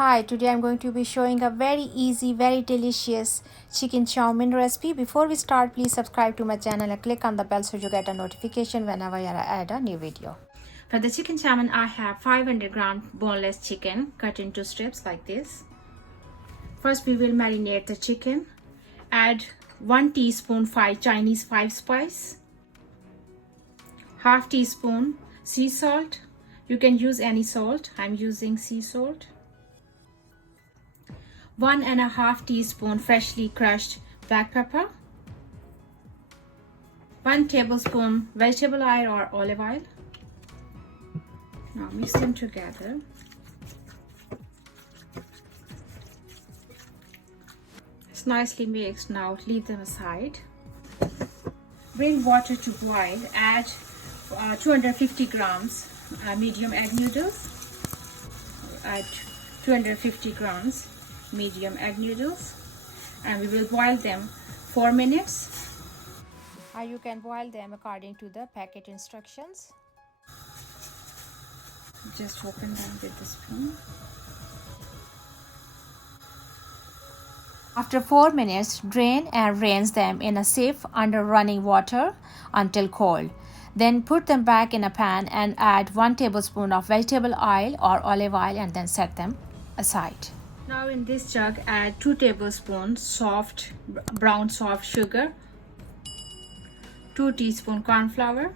Hi, today I'm going to be showing a very easy, very delicious chicken chow mein recipe. Before we start, please subscribe to my channel and click on the bell so you get a notification whenever I add a new video. For the chicken chow mein, I have 500 gram boneless chicken cut into strips like this. First, we will marinate the chicken. Add 1 teaspoon Chinese 5 spice, half teaspoon sea salt. You can use any salt. I'm using sea salt. 1.5 teaspoon freshly crushed black pepper, 1 tablespoon vegetable oil or olive oil. Now mix them together. It's nicely mixed. Now leave them aside. Bring water to boil. Add 250 grams medium egg noodles. Add 250 grams medium egg noodles, and we will boil them 4 minutes. Or you can boil them according to the packet instructions. Just open them with the spoon. After 4 minutes, drain and rinse them in a sieve under running water until cold. Then put them back in a pan and add 1 tablespoon of vegetable oil or olive oil and then set them aside. Now in this jug, add 2 tablespoons brown soft sugar, 2 teaspoon corn flour,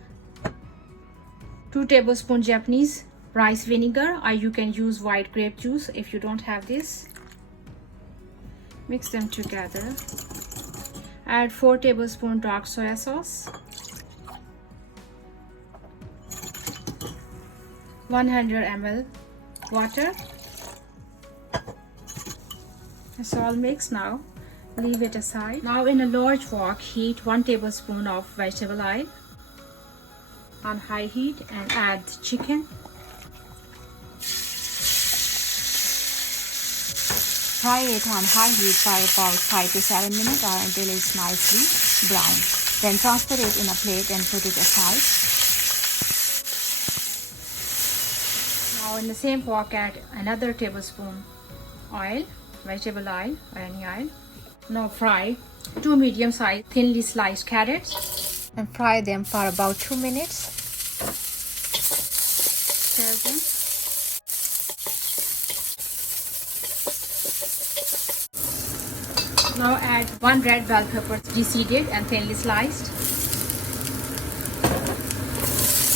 2 tablespoons Japanese rice vinegar, or you can use white grape juice if you don't have this. Mix them together. Add 4 tablespoons dark soy sauce, 100 ml water. It's all mixed now. Leave it aside. Now in a large wok, heat 1 tablespoon of vegetable oil on high heat and add the chicken. Fry it on high heat for about 5 to 7 minutes or until it's nicely brown. Then transfer it in a plate and put it aside. Now in the same wok, add another tablespoon oil, vegetable oil or any oil. Now fry 2 medium-sized thinly sliced carrots and fry them for about 2 minutes. Stir them. Now add 1 red bell pepper deseeded and thinly sliced.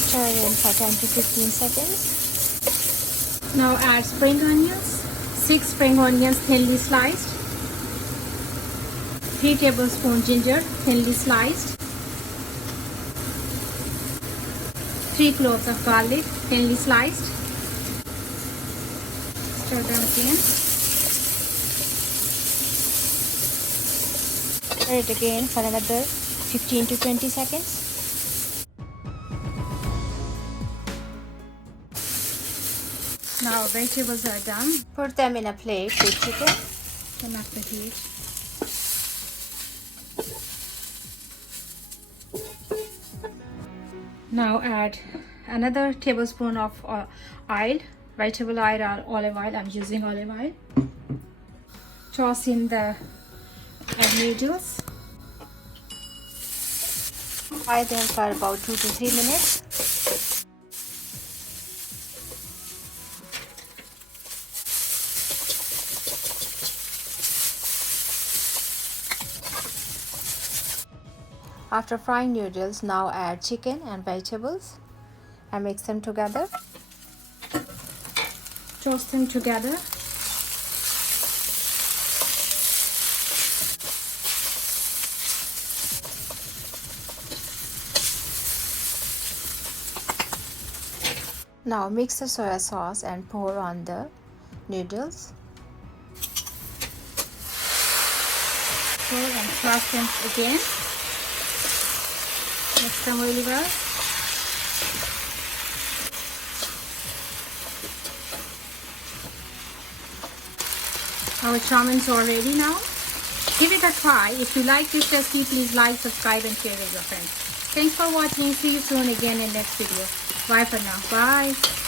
Stir in for 10 to 15 seconds. Now add spring onions. 6 spring onions thinly sliced, 3 tablespoons ginger thinly sliced, 3 cloves of garlic thinly sliced. Stir them again. Stir it again for another 15 to 20 seconds. Now vegetables are done. Put them in a plate with chicken. Turn up the heat. Now add another tablespoon of oil, vegetable oil or olive oil. I'm using olive oil. Toss in the egg noodles. Fry them for about 2 to 3 minutes. After frying noodles, now add chicken and vegetables and mix them together. Toast them together. Now mix the soy sauce and pour on the noodles. Pour and toss them again. Mix them really well. Our chow mein is all ready now. Give it a try. If you like this recipe, please like, subscribe and share with your friends. Thanks for watching. See you soon again in next video. Bye for now. Bye.